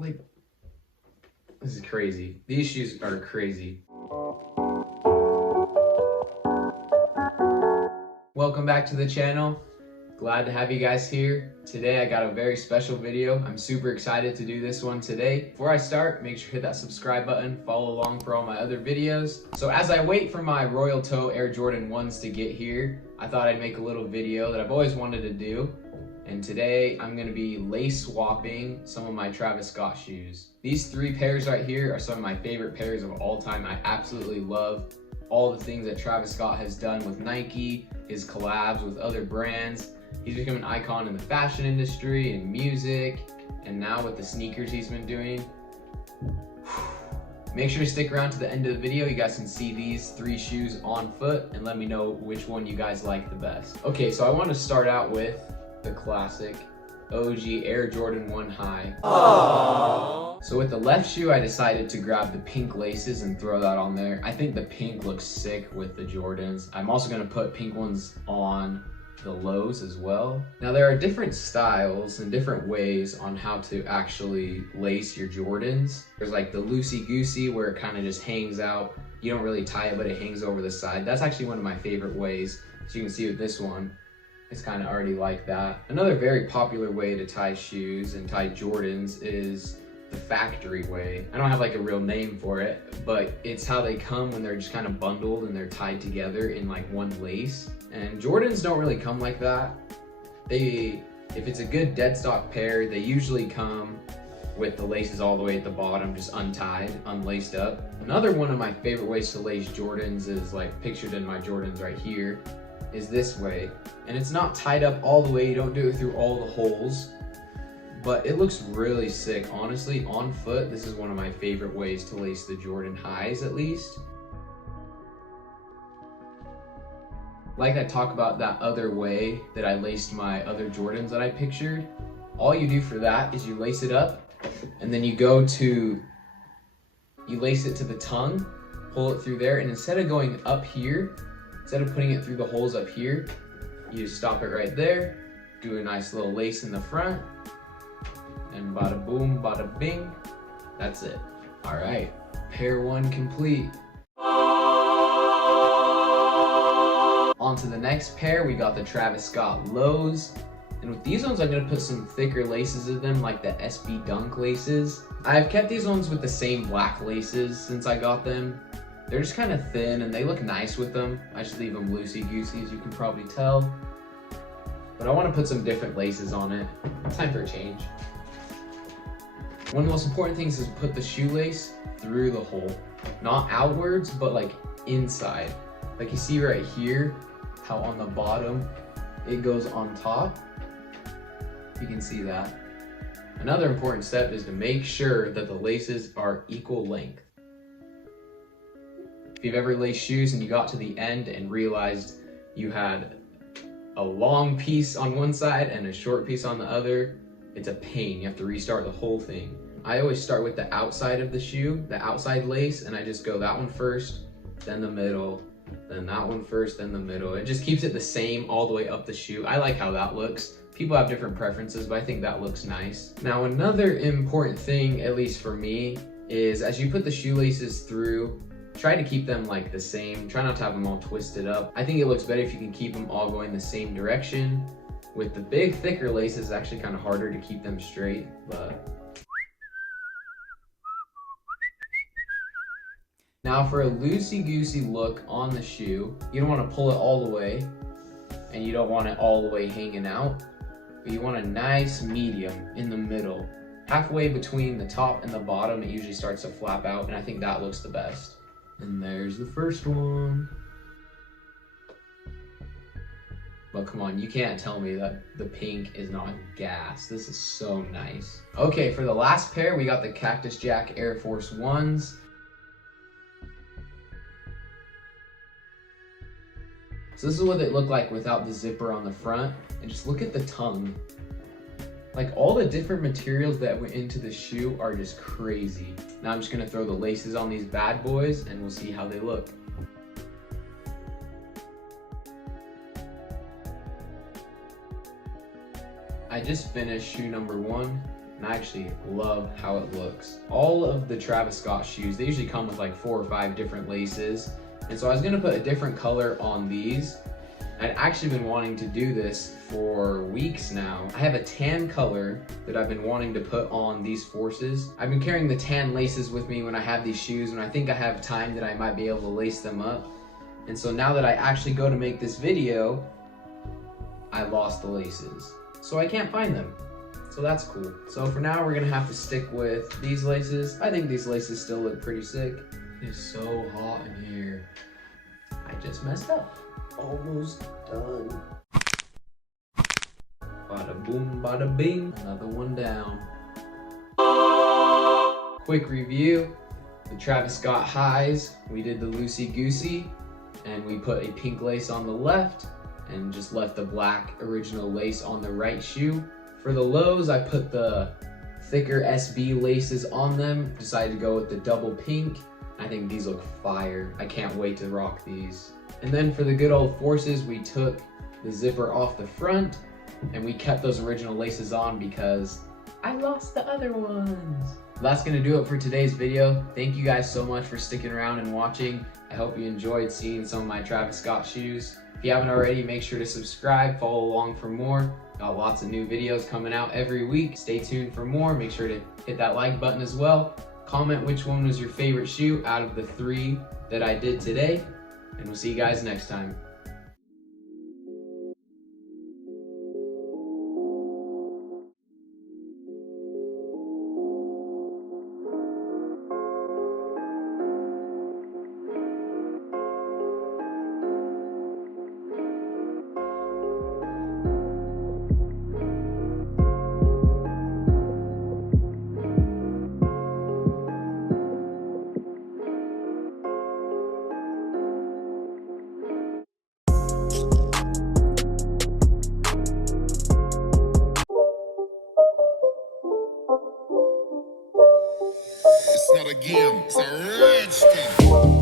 Like, this is crazy. These shoes are crazy. Welcome back to the channel. Glad to have you guys here. Today I got a very special video. I'm super excited to do this one today. Before I start, make sure to hit that subscribe button, follow along for all my other videos. So as I wait for my Royal Toe Air Jordan 1's to get here, I thought I'd make a little video that I've always wanted to do. And today I'm gonna be lace swapping some of my Travis Scott shoes. These three pairs right here are some of my favorite pairs of all time. I absolutely love all the things that Travis Scott has done with Nike, his collabs with other brands. He's become an icon in the fashion industry and music, and now with the sneakers he's been doing. Make sure to stick around to the end of the video. You guys can see these three shoes on foot and let me know which one you guys like the best. Okay, so I want to start out with the classic OG Air Jordan 1 High. Aww. So with the left shoe, I decided to grab the pink laces and throw that on there. I think the pink looks sick with the Jordans. I'm also gonna put pink ones on the lows as well. Now there are different styles and different ways on how to actually lace your Jordans. There's like the loosey-goosey where it kind of just hangs out. You don't really tie it, but it hangs over the side. That's actually one of my favorite ways. So you can see with this one, it's kind of already like that. Another very popular way to tie shoes and tie Jordans is the factory way. I don't have like a real name for it, but it's how they come when they're just kind of bundled and they're tied together in like one lace. And Jordans don't really come like that. If it's a good dead stock pair, they usually come with the laces all the way at the bottom, just untied, unlaced up. Another one of my favorite ways to lace Jordans is like pictured in my Jordans right here, is this way. And it's not tied up all the way, you don't do it through all the holes, but it looks really sick. Honestly, on foot, this is one of my favorite ways to lace the Jordan highs, at least. Like I talk about that other way that I laced my other Jordans that I pictured, all you do for that is you lace it up, and then you lace it to the tongue, pull it through there, and instead of going up here, instead of putting it through the holes up here, you just stop it right there, do a nice little lace in the front, and bada boom, bada bing, that's it. All right, pair one complete. On to the next pair, we got the Travis Scott lows. And with these ones, I'm gonna put some thicker laces in them, like the SB Dunk laces. I've kept these ones with the same black laces since I got them. They're just kind of thin and they look nice with them. I just leave them loosey-goosey, as you can probably tell. But I want to put some different laces on it. It's time for a change. One of the most important things is put the shoelace through the hole. Not outwards, but like inside. Like you see right here, how on the bottom it goes on top. You can see that. Another important step is to make sure that the laces are equal length. If you've ever laced shoes and you got to the end and realized you had a long piece on one side and a short piece on the other, it's a pain. You have to restart the whole thing. I always start with the outside of the shoe, the outside lace, and I just go that one first, then the middle, then that one first, then the middle. It just keeps it the same all the way up the shoe. I like how that looks. People have different preferences, but I think that looks nice. Now, another important thing, at least for me, is as you put the shoelaces through, try to keep them like the same. Try not to have them all twisted up. I think it looks better if you can keep them all going the same direction. With the big, thicker laces, it's actually kind of harder to keep them straight, but. Now for a loosey-goosey look on the shoe, you don't want to pull it all the way, and you don't want it all the way hanging out, but you want a nice medium in the middle. Halfway between the top and the bottom, it usually starts to flap out, and I think that looks the best. And there's the first one. But come on, you can't tell me that the pink is not gas. This is so nice. Okay, for the last pair, we got the Cactus Jack Air Force 1's. So this is what they look like without the zipper on the front. And just look at the tongue. Like all the different materials that went into the shoe are just crazy. Now I'm just gonna throw the laces on these bad boys and we'll see how they look. I just finished shoe number 1 and I actually love how it looks. All of the Travis Scott shoes, they usually come with like 4 or 5 different laces, and so I was gonna put a different color on these. I'd actually been wanting to do this for weeks now. I have a tan color that I've been wanting to put on these Forces. I've been carrying the tan laces with me when I have these shoes, and I think I have time that I might be able to lace them up. And so now that I actually go to make this video, I lost the laces. So I can't find them. So that's cool. So for now, we're gonna have to stick with these laces. I think these laces still look pretty sick. It is so hot in here. I just messed up. Almost done. Bada boom, bada bing. Another one down. Quick review. The Travis Scott highs, we did the loosey goosey, and we put a pink lace on the left and just left the black original lace on the right shoe. For the lows, I put the thicker SB laces on them. Decided to go with the double pink. I think these look fire. I can't wait to rock these. And then for the good old Forces, we took the zipper off the front and we kept those original laces on because I lost the other ones. That's gonna do it for today's video. Thank you guys so much for sticking around and watching. I hope you enjoyed seeing some of my Travis Scott shoes. If you haven't already, make sure to subscribe, follow along for more. Got lots of new videos coming out every week. Stay tuned for more. Make sure to hit that like button as well. Comment which one was your favorite shoe out of the 3 that I did today. And we'll see you guys next time. It's not a game, it's a rich thing.